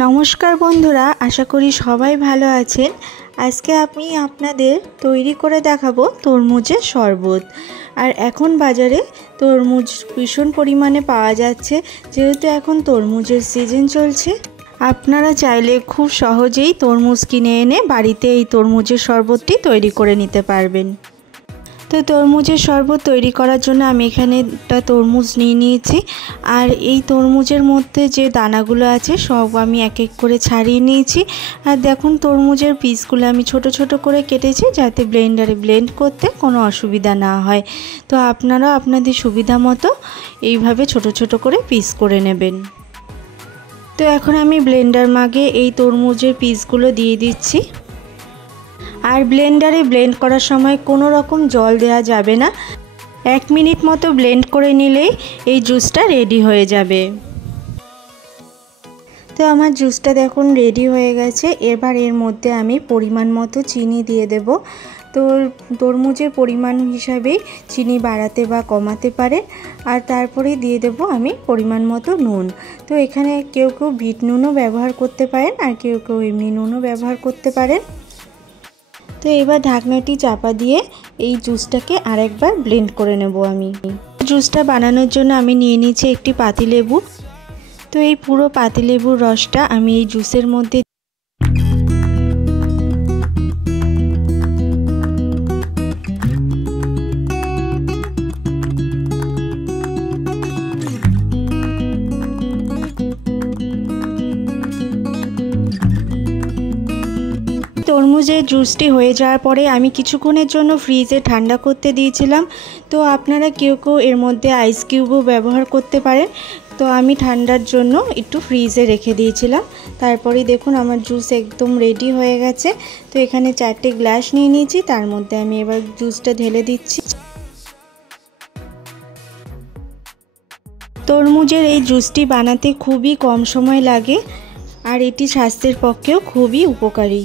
नमस्कार बंधुरा आशा करी सबाई भालो आछेन। आजके आमी आपनादेर तैरी करे देखाबो तरमुजेर शरबत। और एखन बाजारे तरमुज भीषण परिमाणे पाওয়া যাচ্ছে, जेहेतु एखन तरमुजेर सीजन चलছে। आपनारा चाइले खूब सहजेई तरमुज किने एने बाड़ीते एई तरमुजेर शरबतटी तैरी करे निते पारबेन। तो तरमुजेर शरबत तैरी करार जोन्नो आमी एखाने एकटा तरमुज निये निয়েছি और এই तरमुजेर मध्य जे दानागुलो आछे सब आमी एक एक करे छाड़िए निয়েছি। और देखुन तरमुजेर पिसगुलो आमी छोटो छोटो करे केटेছি जाते ब्लेंडारे ब्लेंड करते कोनो असुविधा ना हय। तो आपनारा आपनादेर सुविधा मतो এইভাবে छोटो छोटो करे पिस करे नेবেন। तो এখন আমি ব্লেন্ডার মাগে এই तरमुजेर पिसगुलो दिए दिচ্ছি। और ब्लेंडारे ब्लेंड करार समय कोनो रकम जल देওয়া যাবে না। 1 मिनट मतो ब्लेंड करे निलेই এই জুসটা रेडी হয়ে যাবে। तो আমার জুসটা দেখুন रेडी হয়ে গেছে। এবার এর মধ্যে আমি পরিমাণ মতো চিনি দিয়ে দেব। তো তরমুজের পরিমাণ হিসাবে চিনি বাড়াতে বা কমাতে পারেন। আর তারপরে দিয়ে দেব আমি পরিমাণ মতো নুন। তো এখানে কেউ কেউ বিট নুনও ব্যবহার করতে পারেন আর কেউ কেউ এমনি নুনও ব্যবহার করতে পারেন। तो एबार ढाकनाटी चापा दिए এই জুসটাকে আরেকবার ব্লেন্ড করে নেব। আমি জুসটা বানানোর জন্য আমি নিয়ে নিয়েছি একটি পাতিলেবু। তো এই পুরো পাতিলেবুর রসটা আমি এই জুসের মধ্যে तरमुजेर जूसटी हो जाওয়ার পরে আমি কিছুক্ষণের জন্য ফ্রিজে ঠান্ডা করতে দিয়েছিলাম। তো আপনারা কেউ কেউ এর মধ্যে আইস কিউবও ব্যবহার করতে পারেন। তো আমি ঠান্ডার জন্য একটু ফ্রিজে রেখে দিয়েছিলাম। তারপরে দেখুন আমার জুস একদম রেডি হয়ে গেছে। তো এখানে 4টে গ্লাস নিয়ে নিয়েছি, তার মধ্যে আমি এবার জুসটা ঢেলে দিচ্ছি। তরমুজের এই জুসটি বানাতে খুবই কম সময় লাগে আর এটি স্বাস্থ্যের পক্ষেও খুবই উপকারী।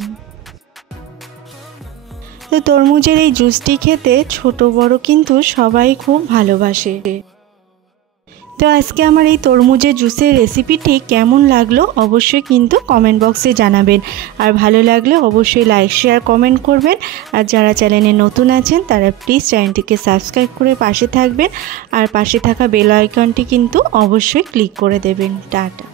তো তরমুজের এই জুসটি খেতে ছোট বড় কিন্তু সবাই খুব ভালোবাসে। তো আজকে আমার এই তরমুজের জুসের রেসিপিটি কেমন লাগলো অবশ্যই কিন্তু কমেন্ট বক্সে জানাবেন। আর ভালো লাগলে অবশ্যই লাইক শেয়ার কমেন্ট করবেন। আর যারা চ্যানেলে নতুন আছেন তারা প্লিজ চ্যানেলটিকে সাবস্ক্রাইব করে পাশে থাকবেন আর পাশে থাকা বেল আইকনটি কিন্তু অবশ্যই ক্লিক করে দেবেন। টাটা।